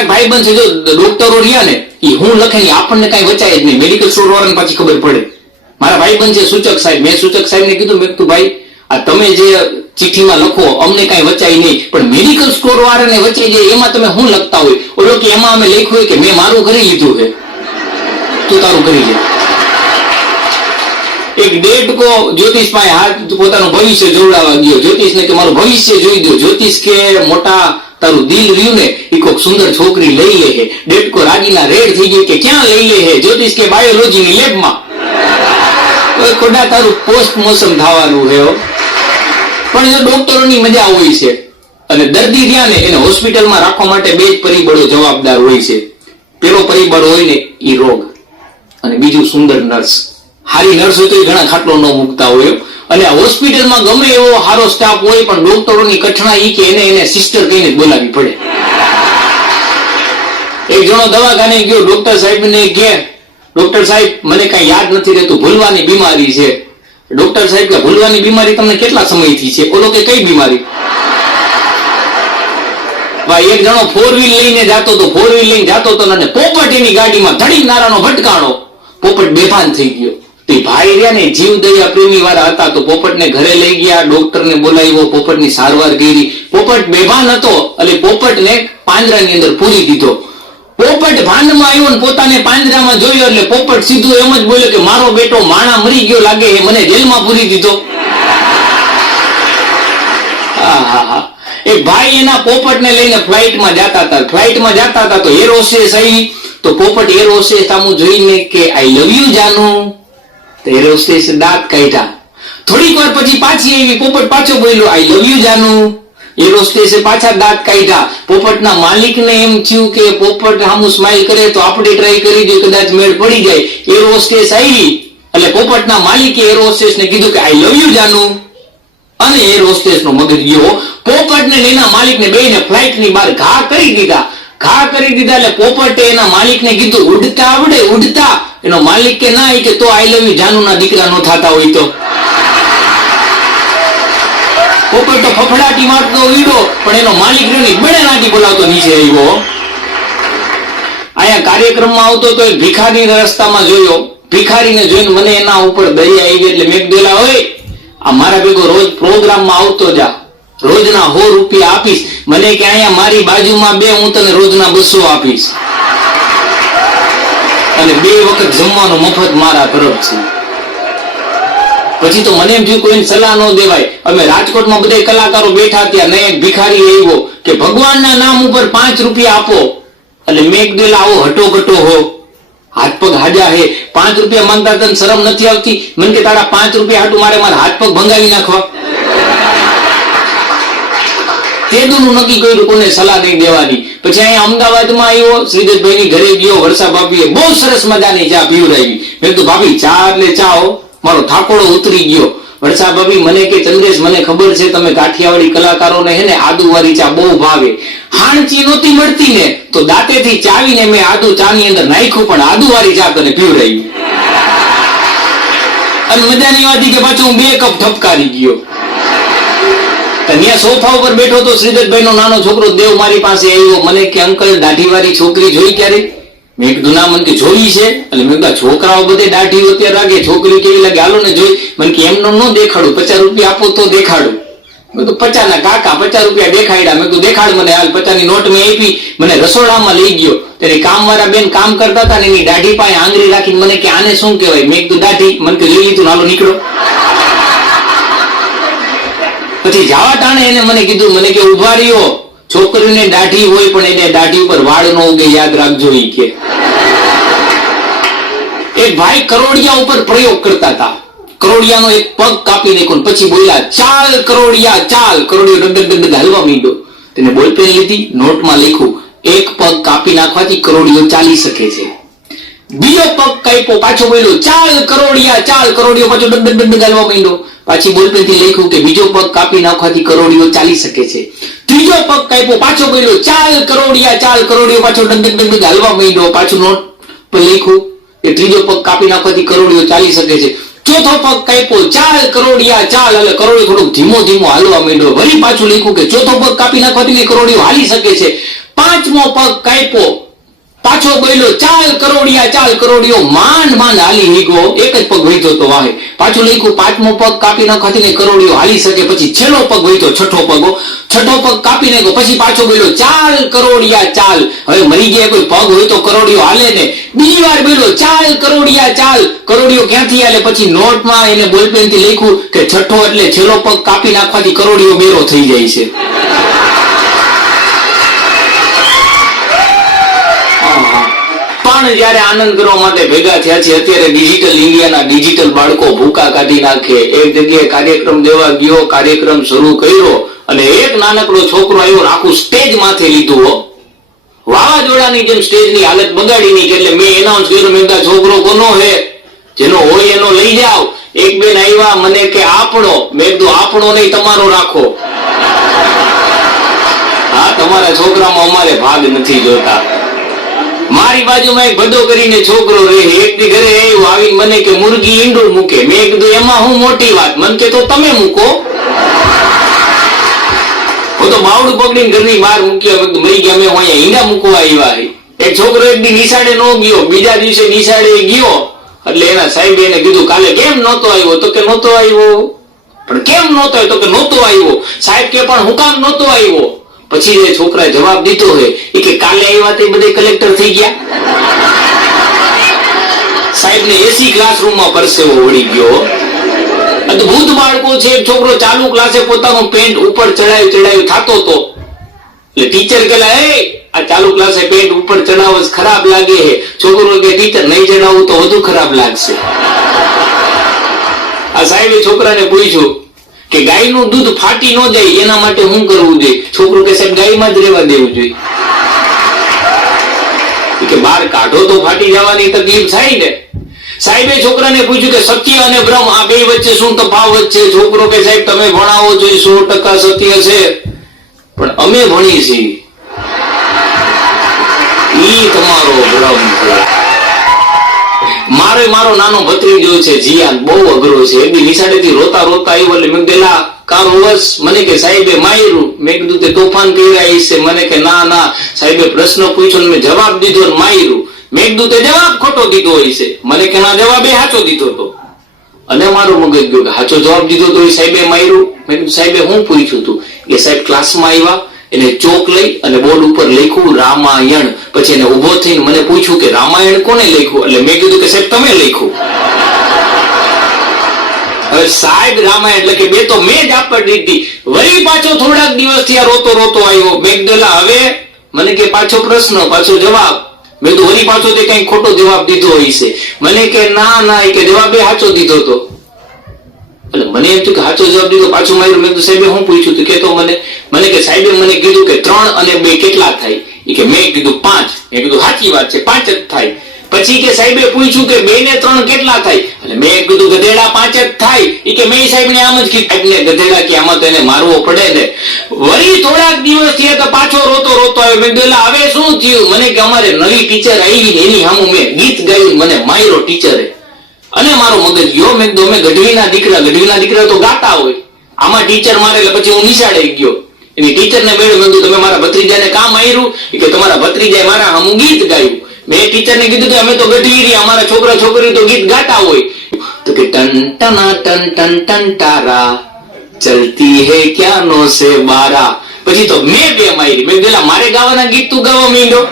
મારા ભાઈ બનશે જો ડોક્ટરો રહ્યા ને, એ હું લખે આપણને કઈ વચાય જ નહીં. મેડિકલ સ્ટોર વાળાને પાછી ખબર પડે. મારા ભાઈ બંધ છે, સૂચક સાહેબ. મેં સૂચક સાહેબ ને કીધું, મેં ભાઈ, આ તમે જે ચિઠ્ઠીમાં લખો, અમને કઈ વચાય નહીં. પણ મેડિકલ સ્ટોર વાળાને વચાઈ જાય, એમાં તમે હું લખતા હોય? ઓલો કે એમાં અમે લખ્યું હોય કે મેં મારું કરી લીધું છે. તું તારું કરી લે. એક ડેટ કો જ્યોતિષ પાસે હાથ પોતાનું ભવિષ્ય જોડાવા ગયો. જ્યોતિષ ને કે, મારું ભવિષ્ય જોઈ દો જ્યોતિષ કે, મોટા તારું દિલ રહ્યું ને એ કોક સુંદર છોકરી લઈ લે હે. ડેટકો રાગીના રેડ થઈ ગઈ કે ક્યાં લઈ લે હે? જ્યોતિષ કે બાયોલોજી ની લેબમાં ખોટા તારું પોસ્ટ મોસમ થવાનું હે પણ જો ડોક્ટરોની મજા હોય છે અને દર્દી રહ્યા ને એને હોસ્પિટલમાં રાખવા માટે બે જ પરિબળો જવાબદાર હોય છે. પેલો પરિબળ હોય ને એ રોગ અને બીજું સુંદર નર્સ. હારી નર્સ હોય તો ઘણા ખાટલો ન મૂકતા હોય. અને હોસ્પિટલમાં ગમે એવો સારો સ્ટાફ હોય, પણ ડોક્ટરોની કઠણાઈ કે એને એને સિસ્ટર કહીને બોલાવી પડે. એક જણો દવાખાને ગયો, ડોક્ટર સાહેબ કે ડોક્ટર સાહેબ, મને કઈ યાદ નથી રહેતું, ભૂલવાની બીમારી છે. ડોક્ટર સાહેબ કે, ભૂલવાની બીમારી તમને કેટલા સમયથી છે? ઓલો કે, કઈ બીમારી? ભાઈ, એક જણો ફોર વ્હીલ લઈને જાતો તો ફોર વ્હીલ લઈને જાતો તો અને પોપટ એની ગાડીમાં ધડી નારાનો ભટકાણો. પોપટ બેભાન થઈ ગયો. ભાઈ રહ્યા ને જીવ દયા પ્રેમી વાળા હતા તો પોપટને ઘરે લઈ ગયા. ડોક્ટરને બોલાવ્યો, પોપટની સારવાર કરી. પોપટ બેભાન હતો એટલે પોપટને પાંજરાની અંદર પૂરી દીધો. પોપટ ભાંડમાં આવ્યો ને પોતાને પાંજરામાં જોયો એટલે પોપટ સીધું એમ જ બોલ્યો કે, મારો બેટો માણા મરી ગયો લાગે એ મને જેલમાં પૂરી દીધો. આહાહા. એક ભાઈ એના પોપટને લઈને ફ્લાઇટમાં જતા હતા. ફ્લાઇટમાં જતા હતા તો એર હોસ્ટેસ સહી. તો પોપટ એર હોસ્ટેસ સામું જોઈને કે આઈ લવ યુ જાનું. તો એર હોસ્ટેસે દાંત કાઢ્યા. થોડીક વાર પછી પાછી આવી, પોપટ પાછો બોલ્યો આઈ લવ યુ જાનુ. એર હોસ્ટેસે પાછા દાંત કાઢ્યા. પોપટના માલિકને એમ થયું કે પોપટ સામું સ્માઈલ કરે તો આપણે ટ્રાય કરી દઈએ, કદાચ મેળ પડી જાય. એરો સ્ટેશ આવી. એટલે પોપટના માલિકે એરો સ્ટેશને કીધું કે આઈ લવ યુ જાનુ. અને એ હોસ્ટેસ નો મગજ ગયો. પોપટ ને એના માલિક ને બે ને ફ્લાઇટની બહાર ઘા કરી દીધા. ઘા કરી દીધા એટલે પોપટે એના માલિક ને કીધું, ઉડતા આવડે, ઉડતા. એનો માલિક કે ના કે તો આઈ લવ યુ જાનુ ના દીકરા નો થતા હોય તો. પોપટ તો ફફડાટી મારતો વીડો, પણ એનો માલિક રહ્યો ને નાટી બોલાવતો નીચે આવ્યો. આયા કાર્યક્રમમાં આવતો તો એ ભિખારી રસ્તામાં જોયો. ભિખારીને જોઈને મને એના ઉપર દયા આવી એટલે મેં કીધું હોય આ મારા ભેગો રોજ પ્રોગ્રામમાં આવતો જા. રોજના હો રૂપિયા આપીશ. મને કે અહીંયા મારી બાજુમાં બે, હું તને રોજના બસો આપીશ. અને બે વખત જમવાનું મફત મારા તરફ છે. પછી તો મને એમ થયું કોઈને સલાહ ન દેવાય. અમે રાજકોટમાં બધા કલાકારો બેઠા ત્યાં નહીં એક ભિખારી આવ્યો કે, ભગવાનના નામ ઉપર પાંચ રૂપિયા આપો. એટલે મેં કીધું આવો હટો ઘટો હો. હાથ પગ હાજા હે. પાંચ રૂપિયા માંગતા તને શરમ નથી આવતી? મને કે, તારા પાંચ રૂપિયા હાટું મારે મારા હાથ પગ ભંગાવી નાખવા. તેદુનું નક્કી કર્યું કોને સલાહ નહીં દેવાની. પછી અહીંયા અમદાવાદમાં આવ્યો શ્રીધરભાઈની ઘરે ગયો વર્ષા ભાભીએ બહુ સરસ મજાની ચા પીવડાવી. મેં તો ભાભી, ચા એટલે ચાઓ મારો થાકોડો ઉતરી ગયો. વર્ષા ભાભી મને કે, ચંદ્રેશ, મને ખબર છે તમે કાઠિયાવાડી કલાકારોને હે ને આદુવાળી ચા બહુ ભાવે. હાણચી નહોતી મળતી ને, તો દાંતેથી ચાવીને મેં આદુ ચાની અંદર નાખ્યું, પણ આદુવાળી ચા તને પીવડાવી. અને મજાની વાત કે પાછું હું બે કપ ઠપકારી ગયો. ત્યાં સોફા ઉપર બેઠો તો શ્રીધરભાઈ નો નાનો છોકરો દેવ મારી પાસે આવ્યો. મને કે, અંકલ, દાઢીવાળી છોકરી જોઈ ક્યારે? મેં કીધું, ના કે જોઈ છે. એટલે મેં કીધું છોકરાઓ બધે દાઢી અત્યારે લાગે છોકરી કેવી લાગે? હાલો ને જોઈ. મને કે, એમનો ન દેખાડું, પચાસ રૂપિયા આપો તો દેખાડું. મેં તો પચાસ ના કાકા, પચાસ રૂપિયા દેખાડ્યા. મેં કીધું, દેખાડ મને, હાલ પચાસની નોટ મેં આપી, મને રસોડામાં લઈ ગયો. ત્યારે કામ વાળા બેન કામ કરતા હતા ને એની દાઢી પાસે આંગળી રાખીને મને કે, આને શું કહેવાય? મેં કીધું, દાઢી. મને કે જોઈ લીધું ને હાલો નીકળો. પછી જવા ટાણે એને મને કીધું, મને કે ઊભા રહ્યો. છોકરીને દાઢી હોય પણ એને દાઢી ઉપર વાળ ન ઉગે, યાદ રાખજો ઈ કે. એક ભાઈ કરોડિયા ઉપર પ્રયોગ કરતા હતા. કરોડિયાનો એક પગ કાપી નાખ્યો પછી બોલ્યા, ચાલ કરોડિયા, ચાલ. કરોડિયો ડગ ડગ હાલવા માંડ્યો. તેને બોલપેન લીધી, નોટમાં લખ્યું, એક પગ કાપી નાખવાથી કરોડિયો ચાલી શકે છે. બીજો પગ કાપ્યો, પાછો બોલ્યો, ચાલ કરોડિયા, ચાલ. કરોડિયો પાછો ડગ ડગ ડગ હાલવા માંડ્યો. પાછી બોલપેનથી લખ્યું કે બીજો પગ કાપી નાખવાથી કરોડિયો ચાલી શકે છે. ત્રીજો પગ કાપ્યો, પાછો બોલ્યો, ચાલ કરોડિયા, ચાલ કરોડિયો, પાછો ડંગ ડંગ હાલવા માંડ્યો. પાછું નોટ પર લખ્યું કે ત્રીજો પગ કાપી નાખવાથી કરોડિયો ચાલી શકે છે. ચોથો પગ કાપ્યો, ચાલ કરોડિયા, ચાલ એટલે કરોડિયો થોડુંક ધીમો ધીમો હાલવા માંડ્યો. વળી પાછું લખ્યું કે ચોથો પગ કાપી નાખવાથી કરોડિયો હાલી શકે છે. પાંચમો પગ કાપ્યો પાછો બોલ્યો, ચાલ કરોડિયા, ચાલ કરોડિયો, માંડ માંડ હાલી નીકળો. એક જ પગ વહીતો તો વાહે. પાછું લખ્યું, પાંચમો પગ કાપી નાખવાથી ને કરોડિયો હાલી શકે, પછી છેલ્લો પગ વહીતો છઠ્ઠો પગો છઠ્ઠો પગ કાપી નાખ્યો, પછી પાછો બોલ્યો, ચાલ કરોડિયા, ચાલ. હવે મરી ગયા કોઈ પગ હોય તો કરોડિયો હાલે ને. બીજી વાર બોલ્યો, ચાલ કરોડિયા, ચાલ. કરોડિયો ક્યાંથી હાલે? પછી નોટમાં એને બોલપેનથી લખ્યું કે છઠ્ઠો એટલે છેલ્લો પગ કાપી નાખવાથી કરોડિયો બેરો થઈ જાય છે. પણ જયારે આનંદ કરવા માટે ભેગા થયા છે અત્યારે ડિજિટલ ઇન્ડિયાના ડિજિટલ બાળકો ભૂકા કાઢી નાખે. એક જગ્યાએ કાર્યક્રમ દેવા ગયો, કાર્યક્રમ શરૂ કર્યો અને એક નાનકડો છોકરો આવ્યો આખું સ્ટેજ માથે લીધું વાવાઝોડાની જેમ સ્ટેજની હાલત બગાડી નહીં એટલે મેં એનાઉન્સ કર્યું, મેં છોકરો કોનો હે? જેનો હોય એનો લઈ જાઓ. એક બેન આવ્યા, મને કે આપણો મેં કીધું આપણો નહીં, તમારો રાખો. હા, તમારા છોકરામાં અમારે ભાગ નથી જોતા. મારી બાજુમાં એક બધો કરીને છોકરો રહે એક ઘરે એવું આવી મને કે, મુરગી ઈંડું મૂકે. મેં કીધું, એમાં હું મોટી વાત. મને કે, તો તમે મૂકો. હું તો બાવડું પકડીને ઘરની બહાર મૂક્યો. મરી ગયા, મેં અહીંયા ઈંડા મૂકવા આવ્યા. એક છોકરો એક દી નિશાળે નો ગયો. બીજા દિવસે નિશાળે ગયો. એટલે એના સાહેબે એને કીધું, કાલે કેમ નહોતો આવ્યો? તો કે, નહોતો આવ્યો. પણ કેમ નહોતો તો કે, નહોતો આવ્યો. સાહેબ કે, પણ હું કામ નહોતો આવ્યો. પછી જે છોકરાએ જવાબ દીધો હોય એ કે કાલે આવ્યા તે બધે કલેક્ટર થઈ ગયા? સાહેબ ને એસી ક્લાસરૂમમાં પરસેવો વળી ગયો. અદભુત બાળકો છે. એક છોકરો ચાલુ ક્લાસે પોતાનો પેન્ટ ઉપર ચડાયું ચડાયું, થતો તો એટલે ટીચર કહેલા એ આ ચાલુ ક્લાસે પેન્ટ ઉપર ચડાવો ખરાબ લાગે છે. છોકરો કે ટીચર નહીં ચડાવું તો વધુ ખરાબ લાગશે. આ સાહેબે છોકરાને પૂછ્યું કે ગાયનું દૂધ ફાટી ન જાય એના માટે શું કરવું જોઈએ? છોકરો કે સાહેબ, ગાયમાં જ રહેવા દેવું જોઈએ. કે બહાર કાઢો તો ફાટી જવાની તકલીફ થાય ને. સાહેબે છોકરાને પૂછ્યું કે, સત્ય અને ભ્રમ, આ બે વચ્ચે શું તફાવત છે? છોકરો કે સાહેબ, તમે ભણાવો છો સો ટકા સત્ય છે. પણ અમે ભણી છીએ. ઈ તમારો ભ્રમ છે. મારે મારો નાનો ભત્રીજો છે જીયાન બહુ અઘરો છે. એ બી નિશાળેથી રોતા રોતા આવ્યો એટલે મેં પેલા "એલા, કારું મને કે સાહેબે માર્યું. મેં કીધું તે તોફાન કર્યા છે. મને કે ના ના. સાહેબે પ્રશ્ન પૂછ્યો ને મેં જવાબ દીધો ને માર્યું. મેં કીધું તે જવાબ ખોટો દીધો હશે મને કે ના જવાબ એ સાચો દીધો તો અને મારું મગજ ગયો કે સાચો જવાબ દીધો તો એ સાહેબે માર્યું. મેં કીધું સાહેબે હું પૂછ્યું તું? એ સાહેબ ક્લાસમાં આવ્યા. એને ચોક લઈ અને બોર્ડ ઉપર લખ્યું રામાયણ. પછી એને ઊભો થઈને મને પૂછ્યું કે રામાયણ કોને લખ્યું? એટલે મેં કીધું કે સાહેબ, તમે લખ્યું. હવે સાહેબ, રામાયણ એટલે કે બે તો મેં જ આપડ દીધી. વળી પાછો થોડાક દિવસથી આ રોતો રોતો આવ્યો. મેં હવે મને કે પાછો પ્રશ્ન, પાછો જવાબ. મેં તો વળી પાછો તે કઈ ખોટો જવાબ દીધો હશે મને કે, ના ના કે જવાબ એ સાચો દીધો તો. એટલે મને એમ થયું કે સાચો જવાબ દીધો, પાછું માર્યું. મેં તો સાહેબે હું પૂછ્યું તું? કે તો મને. મને કે સાહેબે મને કીધું કે ત્રણ અને બે કેટલા થાય. એ કે મેં કીધું પાંચ. મેં કીધું સાચી વાત છે, પાંચ જ થાય. પછી કે સાહેબે પૂછ્યું કે બે ને ત્રણ કેટલા થાય? એટલે મેં કીધું ગધેડા પાંચ જ થાય. એ કે મેં સાહેબ ને આમ જ કીધું. ગધેડા કે આમાં તો એને મારવો પડે ને. વળી થોડાક દિવસ થયા તો પાછો રોતો રોતો આવ્યો. મેં કીધું હવે શું થયું? મને કે, અમારે નવી ટીચર આવી એની સામું મેં ગીત ગાયું મને માર્યો ટીચરે અને મારો મગજ ગયો. મેં કીધું, અમે ગઢવીના દીકરા ગઢવીના દીકરા તો ગાતા હોય. આમાં ટીચર મારે, એટલે પછી હું નિશાળે ગયો. એની ટીચરને મેળવ્યો મેં તમે મારા ભત્રીજાને કામ આવ્યું કે, તમારા ભત્રીજાએ મારા હમું ગીત ગાયું. મેં ટીચરને કીધું કે અમે તો ગઢી રહી અમારા છોકરા છોકરી તો ગીત ગાતા હોય. તો કે, ટન ટના ટન ટન ટન તારા, ચલતી હે ક્યાં નો સે બારા? પછી તો મેં બે મારી મેં પેલા મારે ગાવાના ગીત તું ગાવા માંડ્યો.